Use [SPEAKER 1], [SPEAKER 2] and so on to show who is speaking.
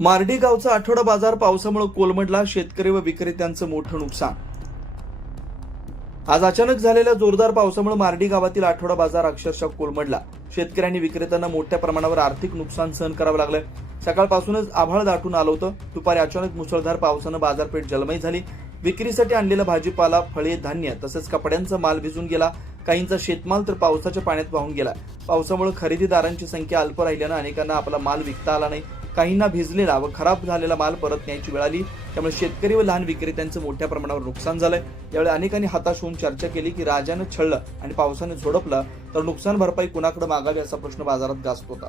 [SPEAKER 1] मार्डी गावचा आठवडा बाजार पावसामुळे कोलमडला. शेतकरी व विक्रेत्यांचं मोठं नुकसान. आज अचानक झालेल्या जोरदार पावसामुळे मार्डी गावातील आठवडा बाजार अक्षरशः कोलमडला. शेतकऱ्यांनी विक्रेत्यांना मोठ्या प्रमाणावर आर्थिक नुकसान सहन करावं लागलं सकाळपासूनच आभाळ दाटून आलं होतं. दुपारी अचानक मुसळधार पावसानं बाजारपेठ जलमय झाली. विक्रीसाठी आणलेला भाजीपाला फळे धान्य तसेच कपड्यांचा माल भिजून गेला. काहींचा शेतमाल तर पावसाच्या पाण्यात वाहून गेला. पावसामुळे खरेदीदारांची संख्या अल्प राहिल्यानं अनेकांना आपला माल विकता आला नाही. काहींना भिजलेला व खराब झालेला माल परत न्यायची वेळ आली. त्यामुळे शेतकरी व लहान विक्रेत्यांचं मोठ्या प्रमाणावर नुकसान झालंय. यावेळी अनेकांनी हताश होऊन चर्चा केली की राजानं छळलं आणि पावसाने झोडपलं तर नुकसान भरपाई कुणाकडे मागावी असा प्रश्न बाजारात गाजत होता.